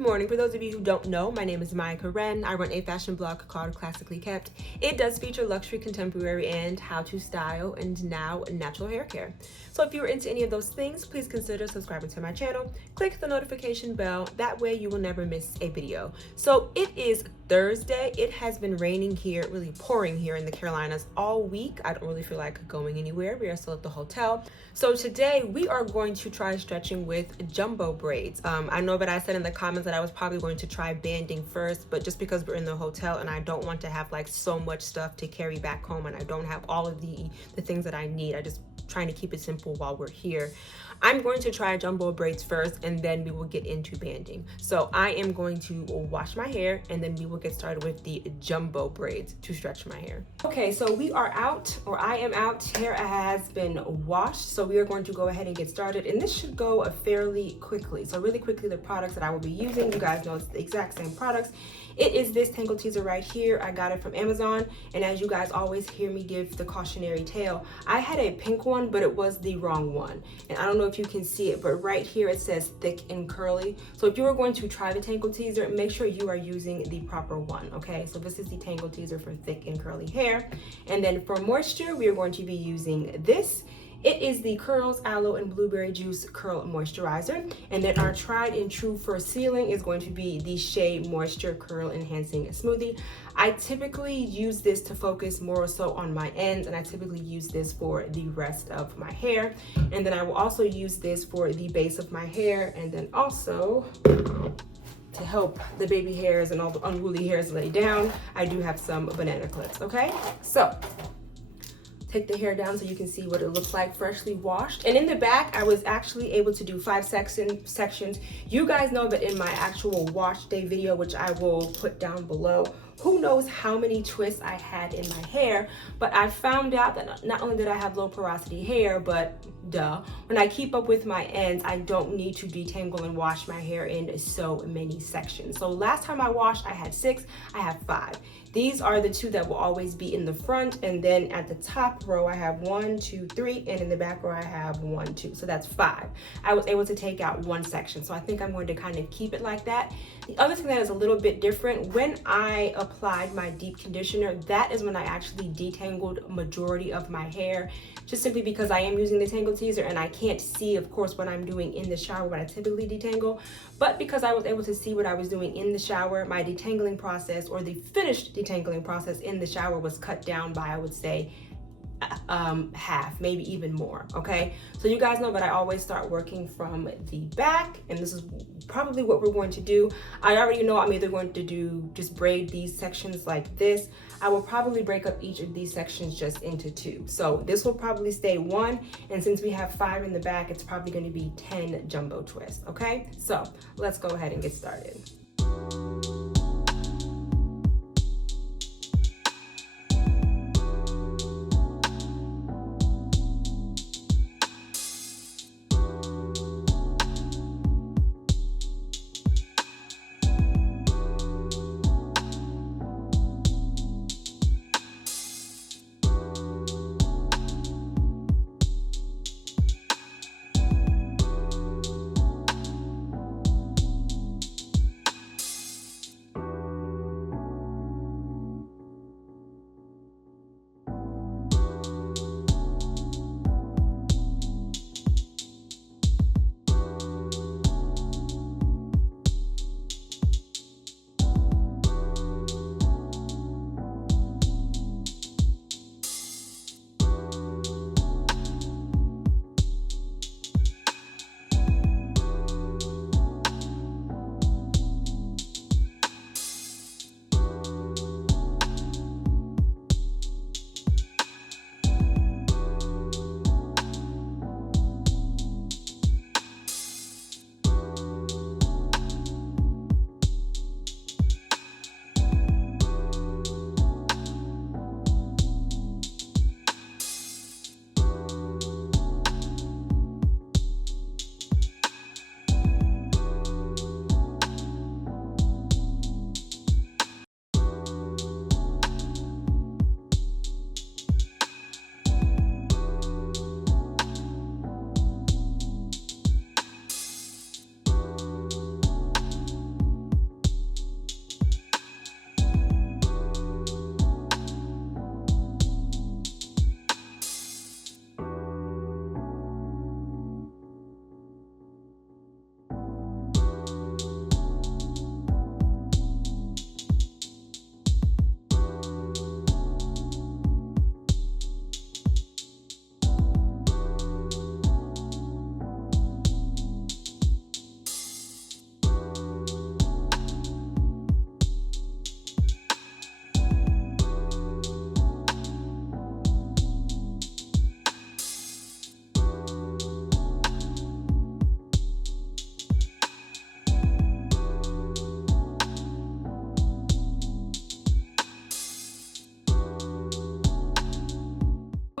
morning. For those of you who don't know, my name is Maya Karen. I run a fashion blog called Classically Kept. It does feature luxury, contemporary, and how to style, and now natural hair care. So if you're into any of those things, please consider subscribing to my channel. Click the notification bell. That way you will never miss a video. So it is Thursday. It has been raining here, really pouring here in the Carolinas all week. I don't really feel like going anywhere. We are still at the hotel. So today we are going to try stretching with jumbo braids. I know that I said in the comments that I was probably going to try banding first, but just because we're in the hotel and I don't want to have like so much stuff to carry back home and I don't have all of the things that I need, I just trying to keep it simple while we're here. I'm going to try jumbo braids first and then we will get into banding. So I am going to wash my hair and then we will get started with the jumbo braids to stretch my hair. Okay, so we are out, or I am out. Hair has been washed, so we are going to go ahead and get started, and this should go fairly quickly. So really quickly, the products that I will be using, you guys know it's the exact same products. It is this tangle teaser right here. I got it from Amazon, and as you guys always hear me give the cautionary tale, I had a pink one, but it was the wrong one. And I don't know if you can see it, but right here it says thick and curly. So if you are going to try the tangle teaser, make sure you are using the proper one, okay? So this is the tangle teaser for thick and curly hair. And then for moisture, we are going to be using this. It is the Curls Aloe and Blueberry Juice Curl Moisturizer. And then our tried and true for sealing is going to be the Shea Moisture Curl Enhancing Smoothie. I typically use this to focus more so on my ends, and I typically use this for the rest of my hair. And then I will also use this for the base of my hair, and then also to help the baby hairs and all the unruly hairs lay down, I do have some banana clips, okay? So take the hair down so you can see what it looks like freshly washed. And in the back, I was actually able to do 5 sections. You guys know that in my actual wash day video, which I will put down below, who knows how many twists I had in my hair, but I found out that not only did I have low porosity hair, but when I keep up with my ends, I don't need to detangle and wash my hair in so many sections. So last time I washed, I had 6, I have 5. These are the 2 that will always be in the front, and then at the top row I have 1, 2, 3, and in the back row I have 1, 2. So that's 5. I was able to take out 1 section, so I think I'm going to kind of keep it like that. The other thing that is a little bit different, when I applied my deep conditioner, that is when I actually detangled majority of my hair, just simply because I am using the tangle teaser and I can't see, of course, what I'm doing in the shower when I typically detangle. But because I was able to see what I was doing in the shower, my detangling process, or the finished detangling process in the shower, was cut down by, I would say, half, maybe even more. Okay, so you guys know that I always start working from the back, and this is probably what we're going to do. I already know I'm either going to do just braid these sections like this. I will probably break up each of these sections just into 2. So this will probably stay 1, and since we have 5 in the back, it's probably going to be 10 jumbo twists. Okay, so let's go ahead and get started.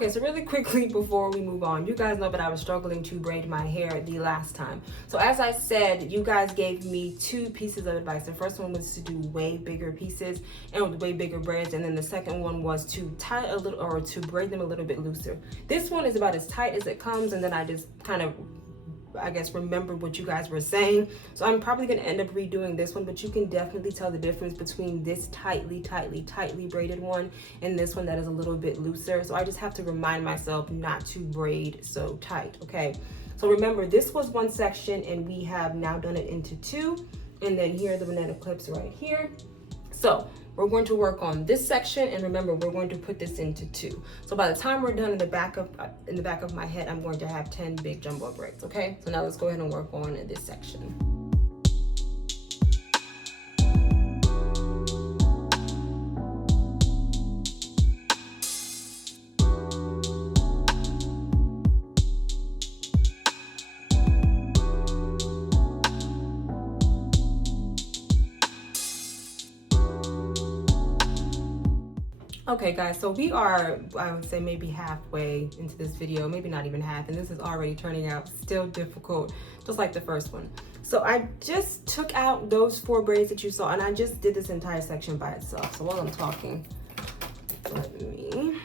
Okay, so really quickly before we move on, you guys know that I was struggling to braid my hair the last time. So as I said, you guys gave me 2 pieces of advice. The first one was to do way bigger pieces and with way bigger braids, and then the second one was to tie a little, or to braid them a little bit looser. This one is about as tight as it comes, and then I just kind of, I guess, remember what you guys were saying. So I'm probably going to end up redoing this one, but you can definitely tell the difference between this tightly braided one and this one that is a little bit looser. So I just have to remind myself not to braid so tight. Okay, so remember, this was one section and we have now done it into 2, and then here are the banana clips right here. So we're going to work on this section, and remember, we're going to put this into 2. So by the time we're done in the back of my head, I'm going to have 10 big jumbo braids. Okay, so now let's go ahead and work on this section. Okay guys, so we are, I would say, maybe halfway into this video, maybe not even half, and this is already turning out still difficult, just like the first one. So I just took out those 4 braids that you saw, and I just did this entire section by itself. So while I'm talking, let me,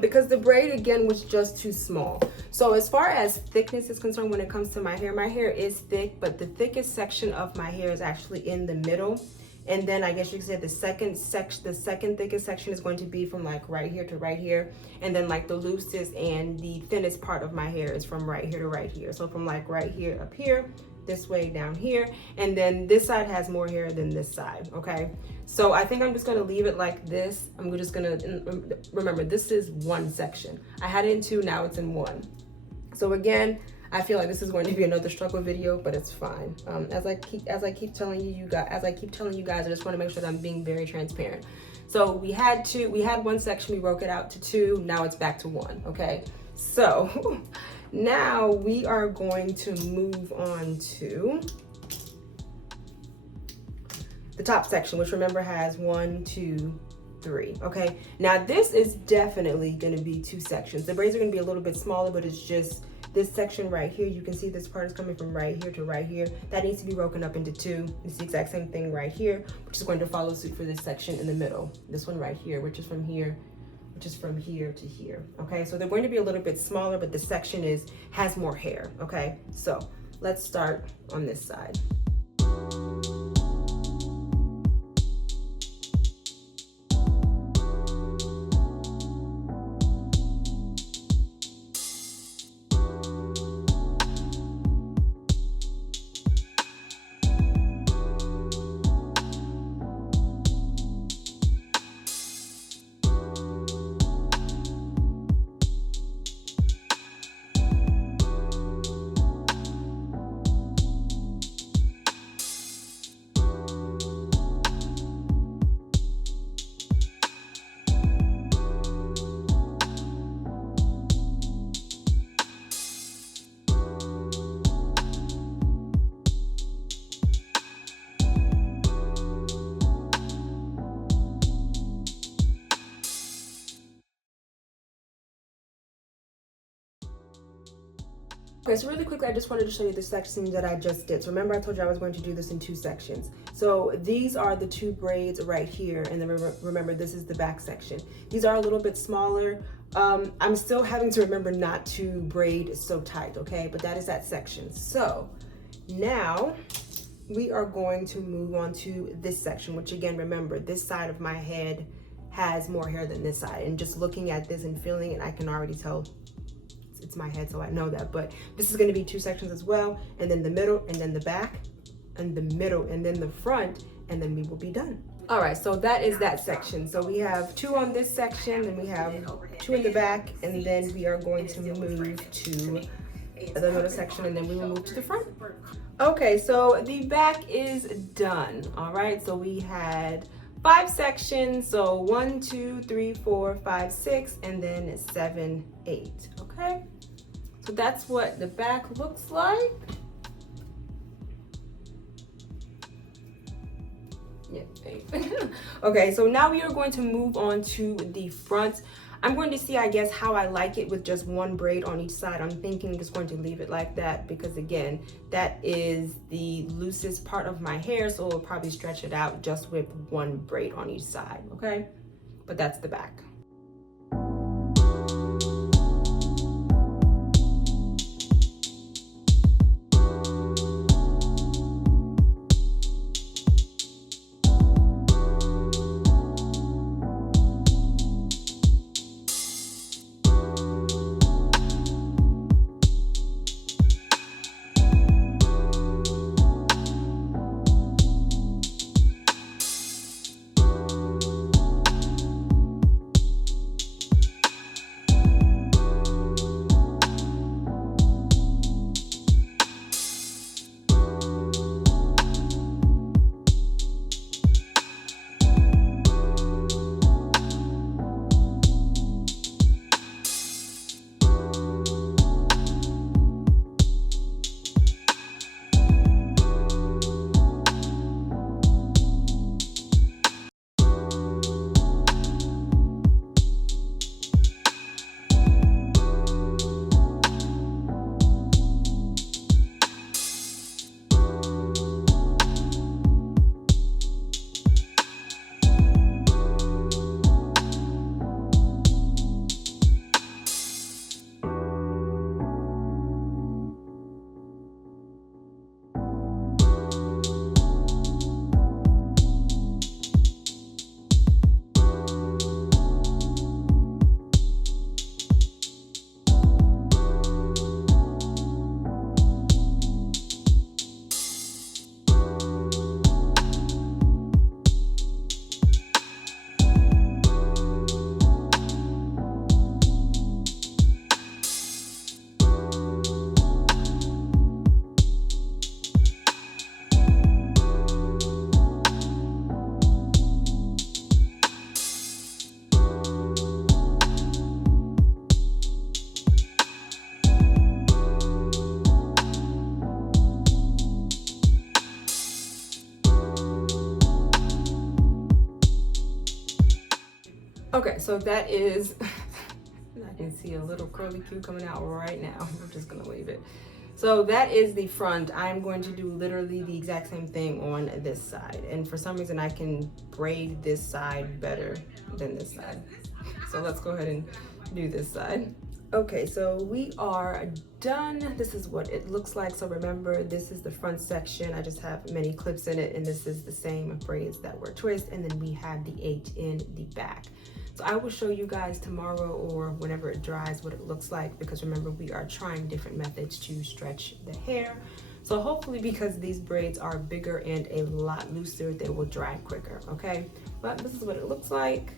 because the braid again was just too small. So as far as thickness is concerned, when it comes to my hair is thick, but the thickest section of my hair is actually in the middle. And then I guess you could say the second thickest section is going to be from like right here to right here. And then like the loosest and the thinnest part of my hair is from right here to right here. So from like right here up here, this way down here. And then this side has more hair than this side, okay? So I think I'm just gonna leave it like this. I'm just gonna, remember, this is one section. I had it in 2, now it's in 1. So again, I feel like this is going to be another struggle video, but it's fine. As I keep telling you guys, I just want to make sure that I'm being very transparent. So we had 1 section, we broke it out to 2, now it's back to 1, okay? So now we are going to move on to the top section, which remember has 1, 2, 3, okay? Now this is definitely going to be 2 sections. The braids are going to be a little bit smaller, but it's just this section right here. You can see this part is coming from right here to right here. That needs to be broken up into 2. It's the exact same thing right here, which is going to follow suit for this section in the middle. This one right here, which is from here to here. Okay, so they're going to be a little bit smaller, but the section has more hair. Okay, so let's start on this side. Okay, so really quickly, I just wanted to show you the section that I just did. So remember I told you I was going to do this in 2 sections. So these are the 2 braids right here, and then remember this is the back section. These are a little bit smaller. I'm still having to remember not to braid so tight, okay? But that is that section. So now we are going to move on to this section, which again, remember, this side of my head has more hair than this side. And just looking at this and feeling it, I can already tell it's my head, so I know that. But this is going to be 2 sections as well, and then the middle, and then the back, and the middle, and then the front, and then we will be done. All right, so that is that section. So we have 2 on this section, and we have 2 in the back, and then we are going to move to the middle section, and then we will move to the front. Okay, so the back is done. All right, so we had 5 sections, so 1, 2, 3, 4, 5, 6, and then 7, 8. Okay, so that's what the back looks like. Yeah, 8. Okay, so now we are going to move on to the front. I'm going to see, I guess, how I like it with just one braid on each side. I'm thinking just going to leave it like that because, again, that is the loosest part of my hair, so we'll probably stretch it out just with one braid on each side, okay? But that's the back. Okay, so that is, I can see a little curly Q coming out right now. I'm just gonna leave it. So that is the front. I'm going to do literally the exact same thing on this side. And for some reason I can braid this side better than this side. So let's go ahead and do this side. Okay, so we are done. This is what it looks like. So remember, this is the front section. I just have many clips in it, and this is the same braids that were twist, and then we have the 8 in the back. So I will show you guys tomorrow or whenever it dries what it looks like, because remember, we are trying different methods to stretch the hair. So hopefully, because these braids are bigger and a lot looser, they will dry quicker, okay? But this is what it looks like.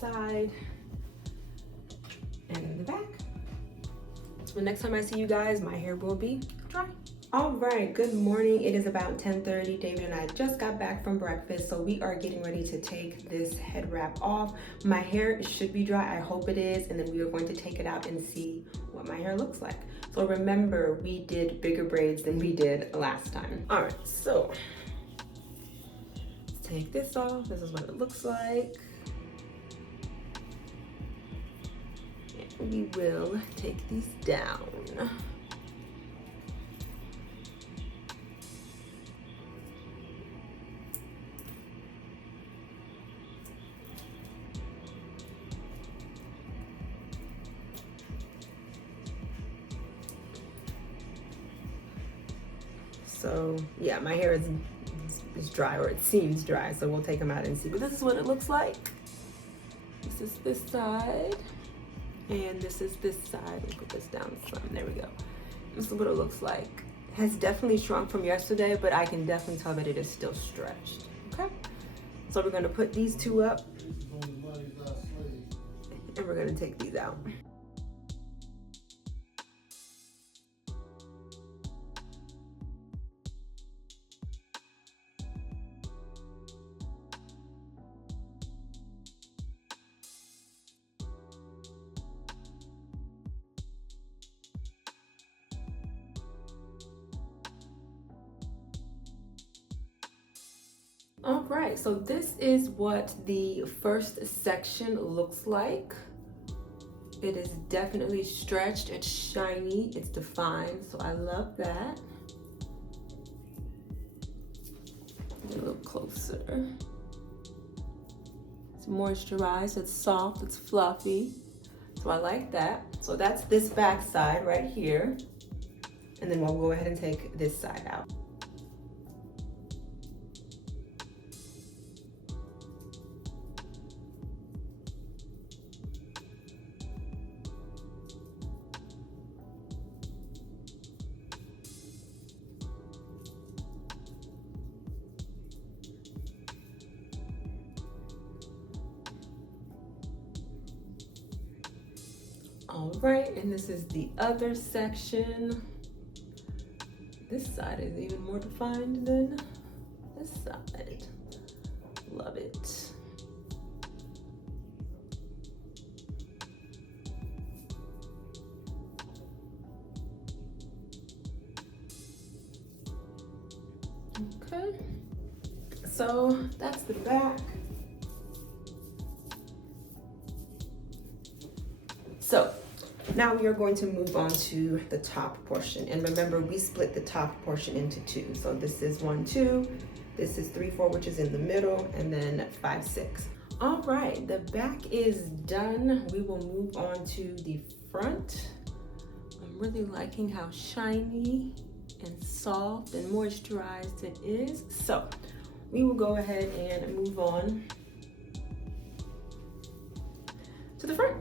Side, and the back. So the next time I see you guys, my hair will be dry. All right, good morning. It is about 10:30. David and I just got back from breakfast, so we are getting ready to take this head wrap off. My hair should be dry, I hope it is, and then we are going to take it out and see what my hair looks like. So remember, we did bigger braids than we did last time. All right, so let's take this off. This is what it looks like. We will take these down. So yeah, my hair is dry, or it seems dry, so we'll take them out and see. But this is what it looks like. This is this side. And this is this side. We'll put this down some. There we go. This is what it looks like. It has definitely shrunk from yesterday, but I can definitely tell that it is still stretched. Okay? So we're going to put these two up. And we're going to take these out. All right, right, so this is what the first section looks like. It is definitely stretched, it's shiny, it's defined, so I love that. Get a little closer. It's moisturized, it's soft, it's fluffy, so I like that. So that's this back side right here, and then we'll go ahead and take this side out. All right, and this is the other section. This side is even more defined than this side. Love it. Okay, so that's the back. So now we are going to move on to the top portion. And remember, we split the top portion into two. So this is 1, 2, this is 3, 4, which is in the middle, and then 5, 6. All right, the back is done. We will move on to the front. I'm really liking how shiny and soft and moisturized it is. So we will go ahead and move on to the front.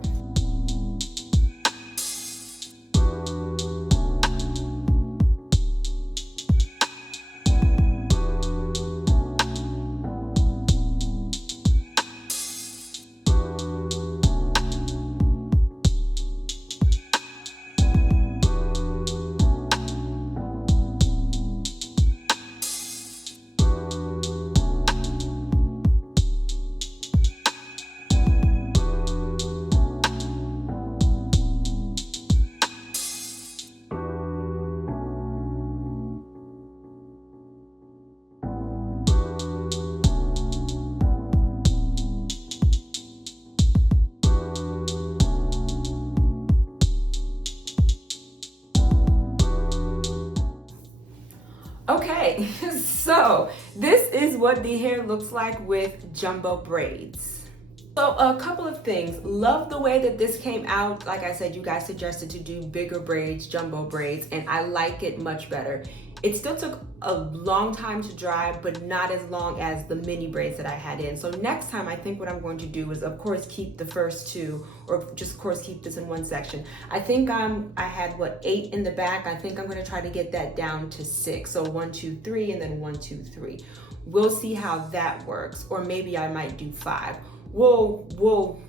Okay, so this is what the hair looks like with jumbo braids. So a couple of things. Love the way that this came out. Like I said, you guys suggested to do bigger braids, jumbo braids, and I like it much better. It still took a long time to dry, but not as long as the mini braids that I had in. So next time, I think what I'm going to do is, of course, keep the first two, or just, of course, keep this in one section. I think I had, what, 8 in the back. I think I'm going to try to get that down to 6. So 1, 2, 3, and then 1, 2, 3. We'll see how that works, or maybe I might do 5. We'll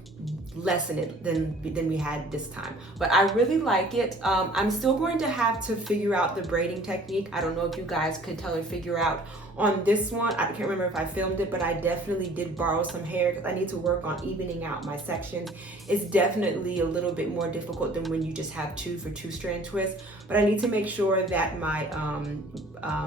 lessen it than we had this time, but I really like it. I'm still going to have to figure out the braiding technique. I don't know if you guys could tell or figure out on this one. I can't remember if I filmed it, but I definitely did borrow some hair because I need to work on evening out my sections. It's definitely a little bit more difficult than when you just have 2 for 2 strand twists, but I need to make sure that my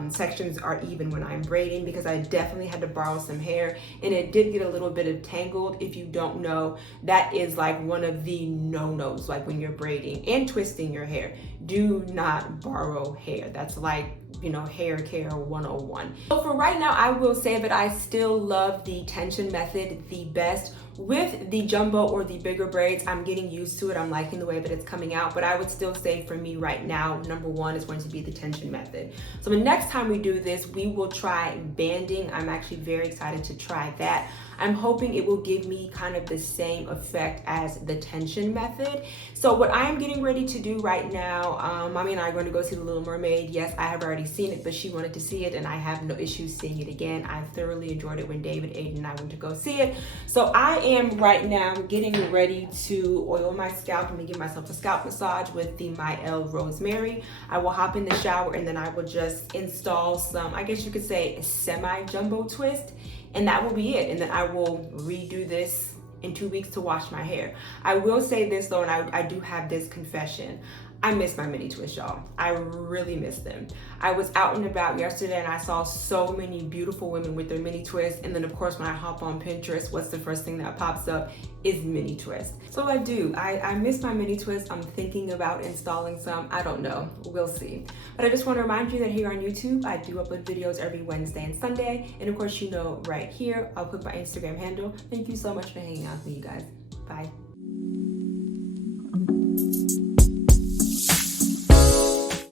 sections are even when I'm braiding, because I definitely had to borrow some hair and it did get a little bit of tangled. If you don't know, that is like one of the no-nos, like when you're braiding and twisting your hair. Do not borrow hair. That's like, you know, hair care 101. So for right now, I will say that I still love the tension method the best. With the jumbo or the bigger braids, I'm getting used to it. I'm liking the way that it's coming out, but I would still say for me right now, number 1 is going to be the tension method. So the next time we do this, we will try banding. I'm actually very excited to try that. I'm hoping it will give me kind of the same effect as the tension method. So what I am getting ready to do right now, Mommy and I are going to go see The Little Mermaid. Yes, I have already seen it, but she wanted to see it and I have no issues seeing it again. I thoroughly enjoyed it when David, Aiden, and I went to go see it. So I am right now getting ready to oil my scalp. I'm gonna give myself a scalp massage with the Yall Rosemary. I will hop in the shower and then I will just install some, I guess you could say, a semi-jumbo twist, and that will be it. And then I will redo this in 2 weeks to wash my hair. I will say this though, and I do have this confession. I miss my mini twists, y'all. I really miss them. I was out and about yesterday and I saw so many beautiful women with their mini twists. And then of course, when I hop on Pinterest, what's the first thing that pops up is mini twists. So I do, I miss my mini twists. I'm thinking about installing some. I don't know, we'll see. But I just want to remind you that here on YouTube, I do upload videos every Wednesday and Sunday. And of course, you know, right here, I'll put my Instagram handle. Thank you so much for hanging out with me, you guys. Bye.